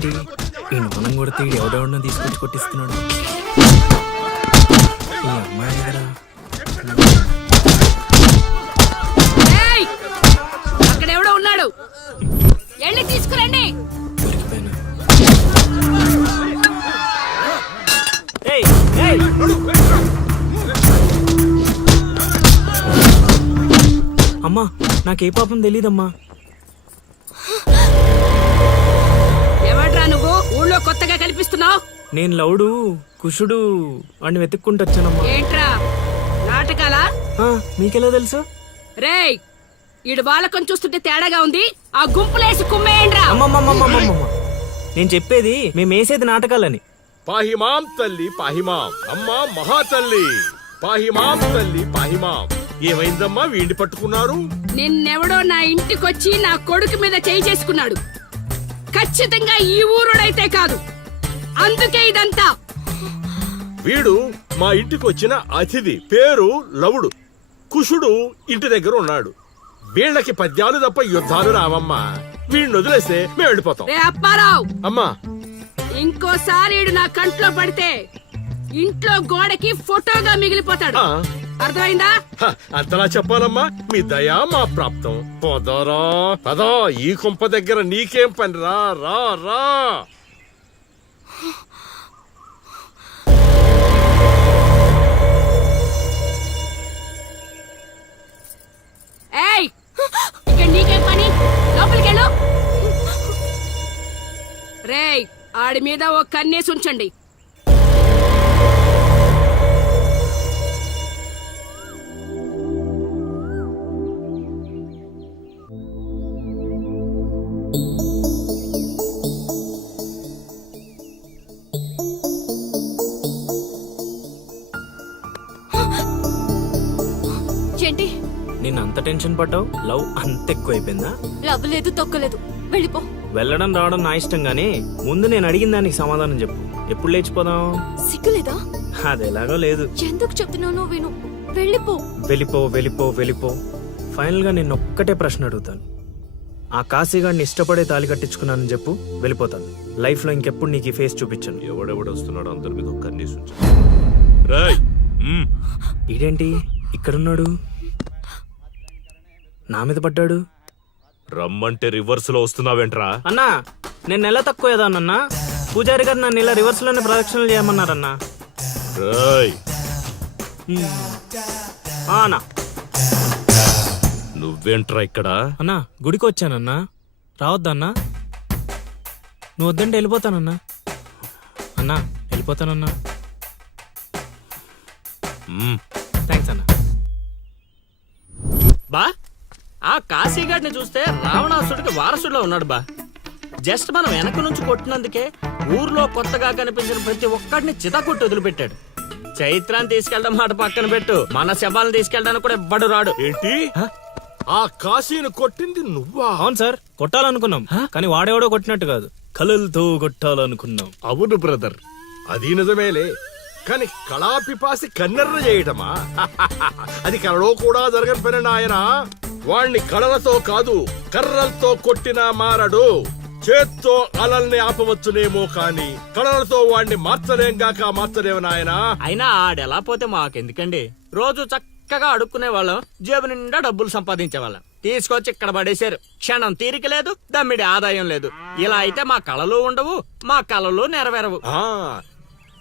ఇదేంటి ఈ మనం కొడితే ఎవడెవడో తీసుకొచ్చి కొట్టిస్తున్నాడు. ఈ అమ్మాయి కదా అక్కడెవడో ఉన్నాడు, వెళ్ళి తీసుకురండి. దొరికిపోయినా. అమ్మా నాకే పాపం తెలీదమ్మా. ఎవడ్రా నువ్వు ఊళ్ళో కొత్తగా కనిపిస్తున్నావు? నేను లౌడు కుషుడు వాడిని వెతుక్కుంటూ వచ్చానమ్మా. ఏంట్రా నాటకాలా? మీకెలా తెలుసు? రేయ్ ఈడు బాలకం చూస్తుంటే తేడాగా ఉంది, ఆ గుంపులేసి కుమ్మేయండ్రా. అమ్మమ్మమ్మమ్మమ్మమ్మ నేను చెప్పేది మేము వేసేది నాటకాలని. పాహిమాం తల్లి పాహిమాం, అమ్మా మహాతల్లి పాహిమాం తల్లి పాహిమాం. ఏమైందమ్మా వీండి పట్టుకున్నారు? నిన్నెవడో నా ఇంటికొచ్చి నా కొడుకు మీద చేయి చేసుకున్నాడు. ఖచ్చితంగా ఈ ఊరుడైతే కాదు, అందుకే ఇదంతా. వీడు మా ఇంటికి వచ్చిన అతిథి, పేరు లవుడు. కుషుడు ఇంటి దగ్గర ఉన్నాడు. వీళ్ళకి పద్యాలు తప్ప యుద్ధాలు రావమ్మా. వీడిని వదిలేస్తే మేము వెళ్ళిపోతాం. రే అప్పారావు, అమ్మా ఇంకోసారి ఈడు నా కంట్లో పడితే ఇంట్లో గోడకి ఫోటోగా మిగిలిపోతాడు. ఆ, అర్థమైందా? అంతలా చెప్పాలమ్మా, మీ దయా మా ప్రాప్తం. పోదారా పదా, ఈ కుంప దగ్గర నీకేం పని? రా రా రా. ఏయ్ ఇక్కడ నీకేం పని? లోపలికెళ్ళు. రేయ్ ఆడి మీద ఓ కన్నేసి ఉంచండి. ఏంటి నేను అంత టెన్షన్ పడ్డావు? లవ్ అంత ఎక్కువ అయిపోయిందా? లవ్ లేదు తొక్కలేదు, వెళ్ళిపో. వెళ్ళడం రావడం నా ఇష్టం గానీ ముందు నేను అడిగిన దానికి సమాధానం చెప్పు. ఎప్పుడు లేచిపోదాం? సిగ్గులేదా? అది ఎలాగో లేదు. ఎందుకు చెప్తున్నానో విను, వెళ్ళిపో. వెళ్ళిపో వెళ్ళిపో వెళ్ళిపో. ఫైనల్ గా నేను ఒక్కటే ప్రశ్న అడుగుతాను. ఆ కాశీగాడిని ఇష్టపడే తాలి కట్టించుకున్నానని చెప్పు, వెళ్ళిపోతాను. లైఫ్ లో ఇంకెప్పుడు నీకు ఈ ఫేస్ చూపించను. ఎవడెవడొస్తున్నాడు అందరి మీద కన్నీసు. ఇదేంటి ఇక్కడున్నాడు, నా మీద పడ్డాడు? రమ్మంటే రివర్స్ లో వస్తున్నావేంట్రా? అన్నా నేను నెల తక్కువ ఏదానన్నా. పూజారి గారు నన్ను ఇలా రివర్స్ లోనే ప్రదక్షిణలు చేయమన్నారన్నా. అన్నా నువ్వేంట్రా ఇక్కడ? అన్నా గుడికి వచ్చానన్నా, రావద్దన్నా? నువ్వు వద్దంటే వెళ్ళిపోతానన్నా. అన్నా వెళ్ళిపోతానన్నా. థ్యాంక్స్ అన్నా. బా ఆ కాశీగాడిని చూస్తే రావణాసుడికి వారసుడిలో ఉన్నాడు బా. జస్ట్ మనం వెనక నుంచి కొట్టినందుకే ఊర్లో కొత్తగా కనిపించిన ప్రతి ఒక్కడిని చితకొట్టి వదిలిపెట్టాడు. చైత్రాన్ని తీసుకెళ్ళడం మాట పక్కన పెట్టు, మన శవాలను తీసుకెళ్ళడానికి కూడా ఎవ్వడు రాడు. ఏంటి? ఆ కాశీని కొట్టింది నువ్వా? అవును సార్, కొట్టాలనుకున్నాం కానీ వాడేవాడో కొట్టినట్టు కాదు, కలలతో కొట్టాలనుకున్నాం. అవును బ్రదర్, అది నిజమేలే. కానీ కళాపిపాసి కన్నెర్ర చేయటమా? అది కళలో కూడా జరగని పని నాయన. వాణ్ణి కళలతో కాదు కర్రలతో కొట్టినా మారడు. చేత్తో అలల్ని ఆపవచ్చునేమో కాని కళలతో వాణ్ణి మార్చలేంగాక మార్చలేవు నాయనా. అయినా ఆడెలా పోతే మాకెందుకండి, రోజు చక్కగా అడుక్కునే వాళ్ళం, జేబు నిండా డబ్బులు సంపాదించే వాళ్ళం. తీసుకొచ్చి ఇక్కడ పడేశారు. క్షణం తీరిక లేదు, దమ్మిడి ఆదాయం లేదు. ఇలా అయితే మా కళలు ఉండవు, మా కళలు నెరవేరవు.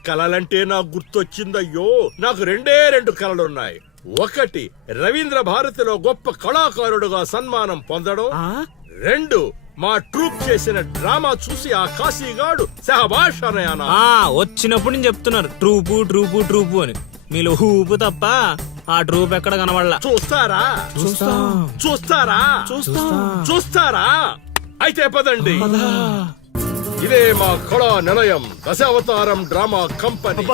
కళలంటే నాకు గుర్తొచ్చిందయ్యో, నాకు రెండు కళలున్నాయి. ఒకటి రవీంద్ర భారతిలో గొప్ప కళాకారుడుగా సన్మానం పొందడం. 2 మా ట్రూప్ చేసిన డ్రామా చూసి ఆ కాశీగాడు సహబాష్ అనయానా. వచ్చినప్పుడు నేను చెప్తున్నారు ట్రూపు ట్రూపు ట్రూపు అని. మీలో ఊపు తప్ప ఆ ట్రూప్ ఎక్కడ కనబడలా. చూస్తారా? చూస్తారా? అయితే పదండి. ఇదే మా కళా నిలయం, దశావతారం డ్రామా కంపెనీ.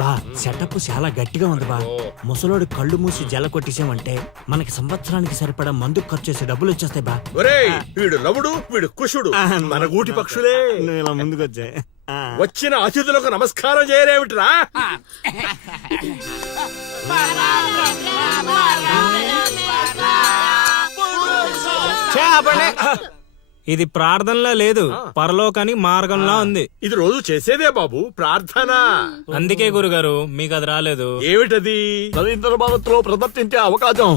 బా సెటప్ చాలా గట్టిగా ఉంది బా. ముసలోడి కళ్ళు మూసి జల కొట్టేసామంటే మనకి సంవత్సరానికి సరిపడా మందు ఖర్చు చేసే డబ్బులు వచ్చేస్తాయి బా. ఒరేయ్, వీడు లవుడు, వీడు కుషుడు, మన గూటి పక్షులే. ఇలా ముందుకు వచ్చాయి. వచ్చిన అతిథులకు నమస్కారం చేయలేమిట్రా? ఇది ప్రార్థనలా లేదు, పరలోకాని మార్గంలా ఉంది. ఇది రోజు చేసేదే బాబు ప్రార్థన. అందుకే గురుగారు మీకు అది రాలేదు. ఏమిటది? రవీంద్ర భారత్లో ప్రదర్శించే అవకాశం.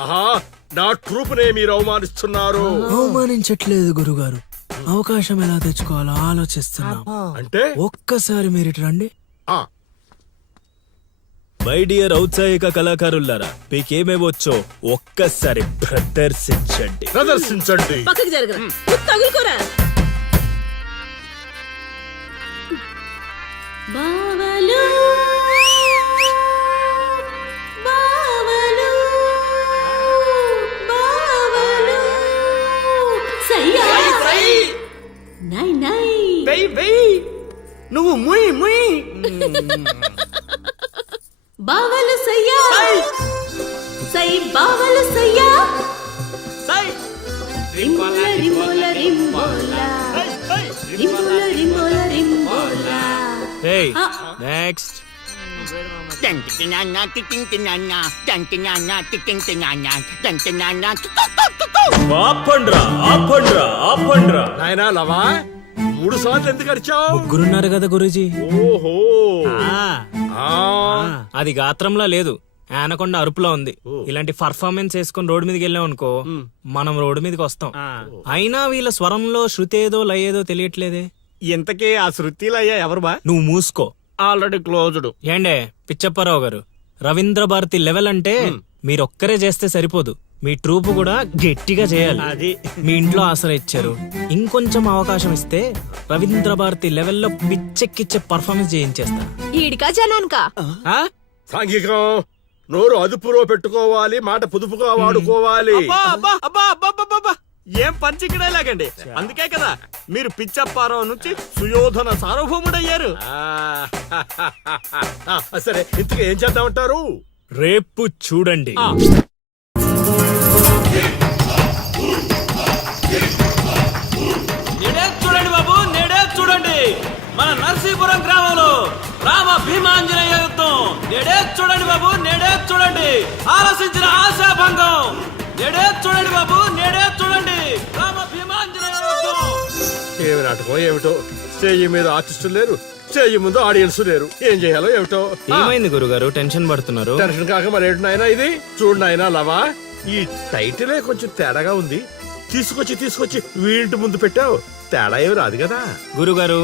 ఆహా, నా ట్రూపునే మీరు అవమానిస్తున్నారు. అవమానించట్లేదు గురుగారు, అవకాశం ఎలా తెచ్చుకోవాలో ఆలోచిస్తున్నాం. అంటే ఒక్కసారి మీరు ఇటు రండి. ఆ, మై డియర్ ఔత్సాహిక కళాకారులారా, మీకేమేవచ్చో ఒక్కసారి ప్రదర్శించండి. ప్రదర్శించండి. పక్కకి జరగరా, తగులుకోరా. బావలు బావలు బావలు సయ్యా నై నై నువ్వు ముయ్ ముయ్. బావలు సయ్యా సై బావలు సయ్యా రింబోల రింబోల రింబోల రింబోల రింబోల రింబోల. నెక్స్ట్ ఆపండ్రా ఆపండ్రా ఆపండ్రా. నాయనా లవా, 3 సార్లు ఎందుకు అరిచావు? ముగ్గురున్నారు కదా గురూజీ. ఓహో, ఆ, అది గాత్రంలా లేదు, ఆనకొండ అరుపులో ఉంది. ఇలాంటి పర్ఫార్మెన్స్ వేసుకుని రోడ్డు మీదకి వెళ్ళాం అనుకో, మనం రోడ్డు మీదకి వస్తాం. అయినా వీళ్ళ స్వరంలో శృతి ఏదో లయ ఏదో తెలియట్లేదే. ఇంతకీ ఆ శృతిలయ్యా ఎవరు బా? నువ్వు మూసుకో. Already closed. ఏండే పిచ్చప్పారావు గారు, రవీంద్ర భారతి లెవెల్ అంటే మీరొక్కరే చేస్తే సరిపోదు, మీ ట్రూప్ కూడా గట్టిగా చేయాలి. అది మీ ఇంట్లో ఆసరా ఇచ్చారు, ఇంకొంచెం అవకాశం ఇస్తే రవీంద్ర భారతి లెవెల్లో పిచ్చెక్కిచ్చే పర్ఫార్మెన్స్ చేయించేస్తా. ఈడికా జనానికా? సాంఘికం. నోరు అదుపులో పెట్టుకోవాలి, మాట పొదుపుగా వాడుకోవాలి. అబ్బా, అబ్బా, అబ్బా, అబ్బా, అబ్బా, అబ్బా. ఏం పంచికడే లాగండి. అందుకే కదా మీరు పిచ్చప్పారావు నుంచి సుయోధన సార్వభౌముడయ్యారు. సరే, ఇంతకు ఏం చేద్దామంటారు? రేపు చూడండి. నేడే చూడండి బాబు, నేడే చూడండి మన నర్సీపురం గ్రామంలో రామ భీమాంజనేయ యుద్ధం. నేడే చూడండి బాబు, నేడే చూడండి ఆలోచించిన ఆశాభంగం. నేడే చూడండి బాబు, నేడే చూడండి రామ భీమాంజనేయ యుద్ధం. ఏమి నాటకం ఏమిటో, స్టేజ్ మీద ఆర్టిస్టులు లేరు, స్టేజ్ ముందు ఆడియన్స్ లేరు, ఏం చేయాలో ఏమిటో. ఏమైంది గురుగారు, టెన్షన్ పడుతున్నారు? టెన్షన్ కాక మరేంటి నాయనా ఇది? చూడు నాయనా లవా, ఈ టైటిలే కొంచెం తేడాగా ఉంది. తీసుకొచ్చి వీడింటి ముందు పెట్టావు, తేడా ఏమి రాదు కదా. గురుగారు,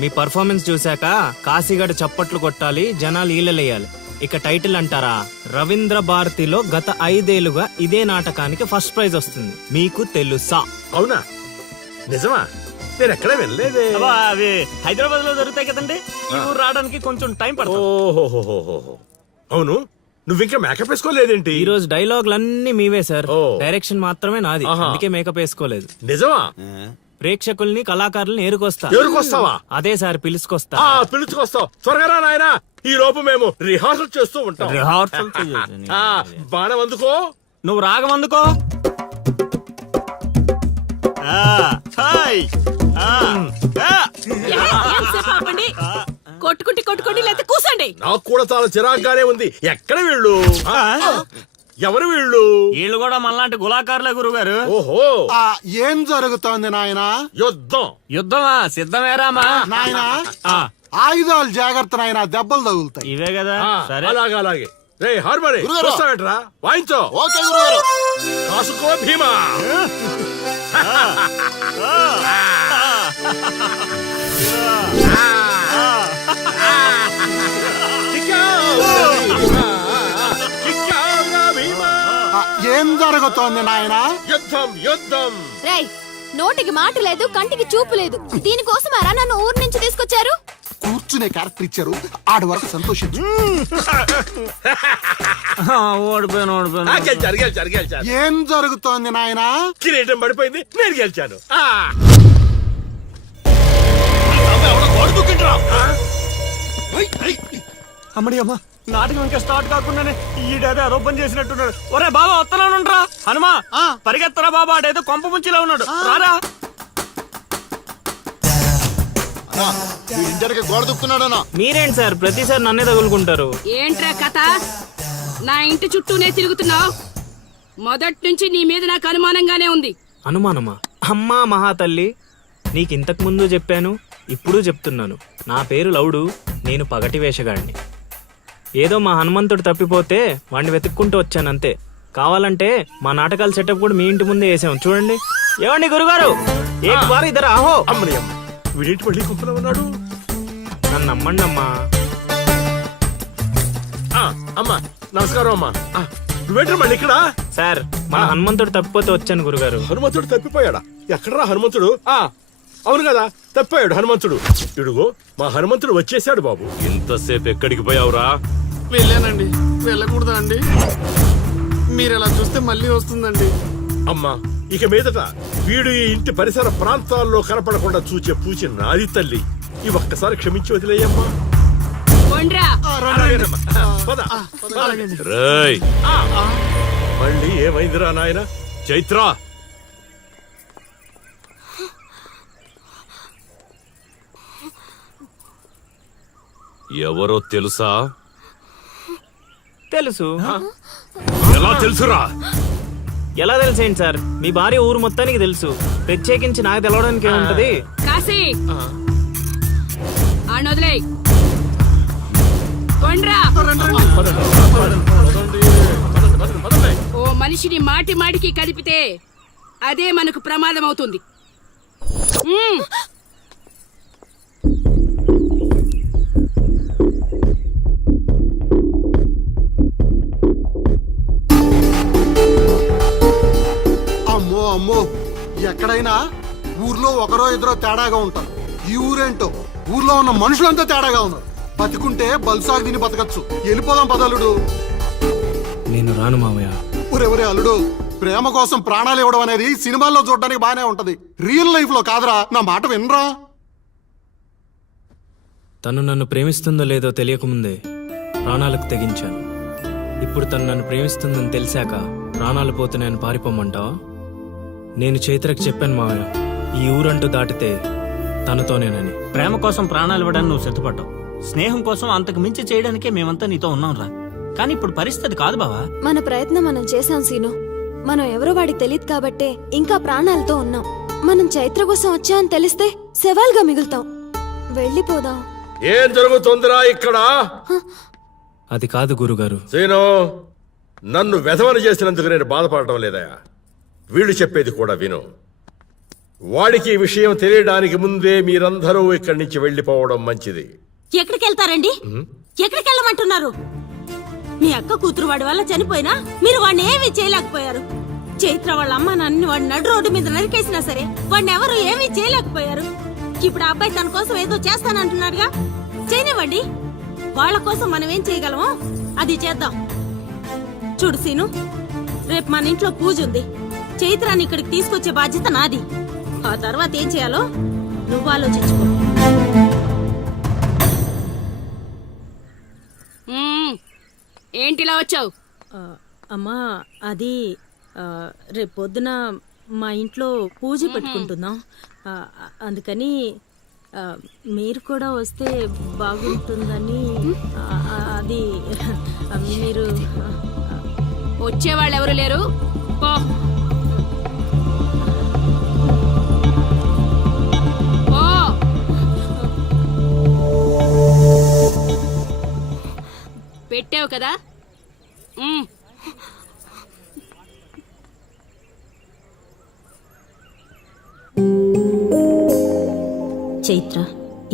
మీ పర్ఫార్మెన్స్ చూశాక కాశీగడ్ చప్పట్లు కొట్టాలి, జనాలు ఈలలేయాలి. ఇక టైటిల్ అంటారా, రవీంద్ర భారతిలో గత 5 ఏళ్లుగా ఇదే నాటకానికి ఫస్ట్ ప్రైజ్ వస్తుంది. మీకు తెలుసా? అవునా? నిజమా? నేను ఎక్కడ వెళ్ళలేదే. అబ్బా, అవి హైదరాబాద్ లో జరుగుతాయి కదండి. ఈ ఊరు రావడానికి కొంచెం టైం పడుతుంది. ఓహోహోహోహో. అవును, నువ్వింకా మేకప్ వేసుకోలేదేంటి? ఈ రోజు డైలాగులన్నీ మీవే సార్, ఓ. డైరెక్షన్ మాత్రమే నాది. ఆహా. అందుకే మేకప్ వేసుకోలేదు. నిజమా? ప్రేక్షకుల్ని కళాకారుల్ని ఏరుకొస్తా. ఎవరికొస్తావా? అదే సార్, పిలుచుకొస్తా. పిలుచుకొస్తావు, త్వరగా రా నాయనా. ఈ లోపు మేము రిహార్సల్ చేస్తూ ఉంటాం. రిహార్సల్ ఆ, బాణం అందుకో. నువ్వు రాగం అందుకో. ఆపండి, కొట్టుకుంటే లేకపోతే కూసండి. నాకు కూడా చాలా చిరాగ్గానే ఉంది. ఎక్కడ వీళ్ళు? ఎవరు వీళ్ళు? వీళ్ళు కూడా మనలాంటి గులాకారులే గురుగారు. ఓహో, ఏం జరుగుతోంది నాయనా? యుద్ధం. యుద్ధమా? సిద్ధమేరామా? నాయనా ఆ, ఆయుధాలు జాగ్రత్త నాయనా, దెబ్బలు తగులుతాయి. ఇవే కదా. ఆ, సరే, అలాగే రే హార్మోని గురుగారు. వస్తావేంట్రా? వాయించో. ఓకే గురుగారు. కాసుకో భీమా. ఆ, ఏం జరుగుతోంది నాయనా? యుద్ధం. రేయ్, నోటికి మాట లేదు, కంటికి చూపు లేదు. దీనికోసమారా నన్ను ఊరు నుంచి తీసుకొచ్చారు? కూర్చునే క్యారెక్టర్ ఇచ్చారు, ఆడి వరకు సంతోషించు. ఓడిపోయాను. గెలిచారు. ఏం జరుగుతోంది నాయనా? కిరీటం పడిపోయింది, నేను గెలిచాను. అమ్మడి అమ్మ, నాటకం ఇంకా స్టార్ట్ కాకుండానే ఈడేదో ఆరోపణ చేసినట్టున్నాడు. ఒరే బాబా, వస్తున్నానుండ్రా. హనుమా, పరిగెత్తరా బాబా, ఆడేదో కొంప ముంచిలా ఉన్నాడు. రారా. ఇంటర్కి గోడ దుక్కున్నాడనా? మీరేంటి సార్ ప్రతిసారి నన్నే తగులుకుంటారు? ఏంట్రా కథ? నా ఇంటి చుట్టూనే తిరుగుతున్నావు. మొదటి నుంచి నీ మీద నాకు అనుమానంగానే ఉంది. అనుమానమా? అమ్మా మహాతల్లి, నీకు ఇంతకు ముందు చెప్పాను, ఇప్పుడు చెప్తున్నాను. నా పేరు లవుడు, నేను పగటి వేషగాడిని. ఏదో మా హనుమంతుడు తప్పిపోతే వాడిని వెతుక్కుంటూ వచ్చానంతే. కావాలంటే మా నాటకాల సెటప్ కూడా మీ ఇంటి ముందే వేసాం, చూడండి. ఏమండి గురుగారు, ఏక్ బార్ ఇద్దరు ఆహో. అమ్మని అమ్మ, వీడేంటి మళ్ళీ కుంపలో ఉన్నాడు? నన్ను నమ్మండి అమ్మా. అమ్మా నమస్కారం అమ్మా. నువ్వేంటి మళ్ళీ ఇక్కడ? సార్, మా హనుమంతుడు తప్పిపోతే వచ్చాను గురుగారు. హనుమంతుడు తప్పిపోయాడా? ఎక్కడరా హనుమంతుడు? అవును కదా, తప్పిపోయాడు హనుమంతుడు. ఇడుగో మా హనుమంతుడు వచ్చేసాడు బాబు. ఇంతసేపు ఎక్కడికి పోయావురా? వెళ్ళానండి. వెళ్ళకూడదా అండి? మీరు ఎలా చూస్తే మళ్ళీ వస్తుందండి. అమ్మా, ఇక మీదట వీడు ఈ ఇంటి పరిసర ప్రాంతాల్లో కనపడకుండా చూచే పూచి నాది తల్లి. ఈ ఒక్కసారి క్షమించి వదిలేయమ్మా. కొండ్రా అలాగేనమ్మా. పద, పద. రేయ్, మళ్ళీ ఏమైందిరా నాయన? చైత్ర, ఎవరో తెలుసా? తెలుసు. ఎలా తెలుసురా? ఎలా తెలిసేంటి సార్, మీ భార్య ఊరు మొత్తానికి తెలుసు. ప్రత్యేకించి నాకు తెలవడానికి ఏముంటది? కాశీ వదిలే. కొండ్రా ఓ మనిషిని మాటి మాటికి కదిపితే అదే మనకు ప్రమాదం అవుతుంది. అమ్మో అమ్మో, ఎక్కడైనా ఊర్లో ఒకరో ఇద్దరో తేడాగా ఉంటారు. ఈ ఊరేంటో ఊర్లో ఉన్న మనుషులంతా తేడాగా ఉన్నారు. బతికుంటే బల్సాగు తిని బతకచ్చు. వెళ్ళిపోదాం పదలుడు. నేను రాను మావయ్య. ఒరే అల్లుడు, ప్రేమ కోసం ప్రాణాలు ఇవ్వడం అనేది సినిమాల్లో చూడడానికి బానే ఉంటది, రియల్ లైఫ్ లో కాదురా. నా మాట వినరా? తను నన్ను ప్రేమిస్తుందో లేదో తెలియకముందే ప్రాణాలకు తెగించాను. ఇప్పుడు తను నన్ను ప్రేమిస్తుందని తెలిసాక ప్రాణాలు పోతున్నాయని పారిపోమంటావా? నేను చైత్రకు చెప్పాను మావయ్య, ఈ ఊరంటూ దాటితే తనతోనేనని. ప్రేమ కోసం ప్రాణాలు ఇవ్వడానికి నువ్వు సిద్ధపడ్డావు. స్నేహం కోసం అంతకు మించి చేయడానికే మేమంతా నీతో ఉన్నాం రా. కానీ ఇప్పుడు పరిస్థితి కాదు బావా. మన ప్రయత్నం మనం చేశాం సీను. మనం ఎవరో వాడికి తెలియదు కాబట్టే ఇంకా ప్రాణాలతో ఉన్నాం. మనం చైత్ర కోసం వచ్చామని తెలిస్తే శవాల్గా మిగులుతాం. వెళ్ళిపోదాం. ఏం జరుగుతుందిరా ఇక్కడ? అది కాదు గురుగారు. సీను, నన్ను వెధవని చేసినందుకు నేను బాధపడటం లేదయా. వీళ్ళు చెప్పేది కూడా విను. వాడికి ఈ విషయం తెలియడానికి ముందే మీరందరూ ఇక్కడి నుంచి వెళ్ళిపోవడం మంచిది. ఎక్కడికి వెళ్తారండి? ఎక్కడికి వెళ్ళమంటున్నారు? మీ అక్క కూతురు వాడి వల్ల చనిపోయినా మీరు వాడిని ఏమీ చేయలేకపోయారు. చైత్ర వాళ్ళ అమ్మ నాన్నని వాడిని నడు రోడ్డు మీద నరికేసినా సరే వాడిని ఎవరు ఏమీ చేయలేకపోయారు. ఇప్పుడు ఆ అబ్బాయి తన కోసం ఏదో చేస్తానంటున్నాడుగా, చేయనివ్వండి. వాళ్ళ కోసం మనం ఏం చేయగలమో అది చేద్దాం. చూడు సీను, రేపు మన ఇంట్లో పూజ ఉంది. చైత్రాన్ని ఇక్కడికి తీసుకొచ్చే బాధ్యత నాది. ఆ తర్వాత ఏం చేయాలో నువ్వు ఆలోచించుకో. ఏంటిలా వచ్చావు? అమ్మా, అది రేపు పొద్దున మా ఇంట్లో పూజ పెట్టుకుంటున్నాం. అందుకని మీరు కూడా వస్తే బాగుంటుందని. అది మీరు వచ్చేవాళ్ళు ఎవరు లేరు, పో. పెట్టావు కదా. చైత్ర,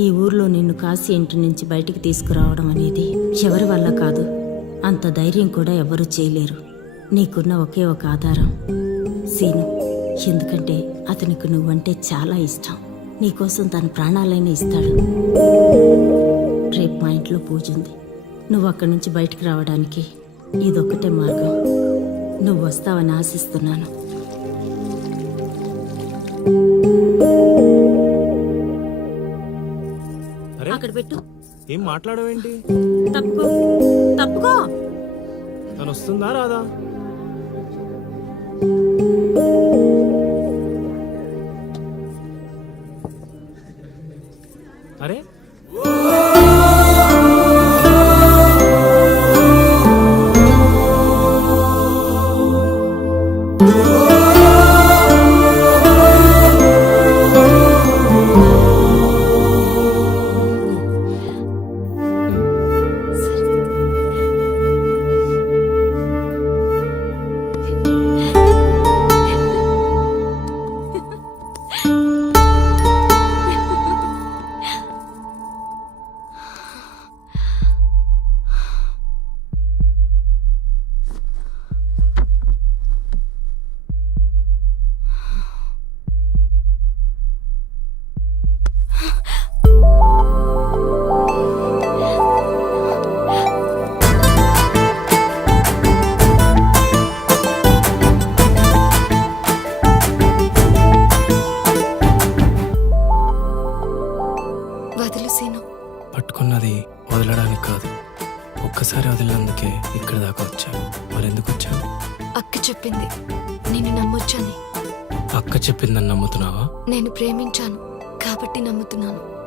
ఈ ఊర్లో నిన్ను కాశీ ఇంటి నుంచి బయటికి తీసుకురావడం అనేది ఎవరి వల్ల కాదు. అంత ధైర్యం కూడా ఎవరూ చేయలేరు. నీకున్న ఒకే ఒక ఆధారం సీను. ఎందుకంటే అతనికి నువ్వంటే చాలా ఇష్టం. నీకోసం తన ప్రాణాలైనా ఇస్తాడు. రేపు మా ఇంట్లో పూజ ఉంది. నువ్వు అక్కడి నుంచి బయటికి రావడానికి ఇదొక్కటే మార్గం. నువ్వు వస్తావని ఆశిస్తున్నాను. అక్కడ పెట్టు. ఏం మాట్లాడవేంటి? తప్పుకో, తప్పుకో. తను వస్తుందా రాదా? అరే, ఒక్కసారి వదిలినందుకే ఇక్కడ దాకా వచ్చాను. మరెందుకు వచ్చాను? అక్క చెప్పింది నిన్ను నమ్మొచ్చని. అక్క చెప్పిందని నమ్ముతున్నావా? నేను ప్రేమించాను కాబట్టి నమ్ముతున్నాను.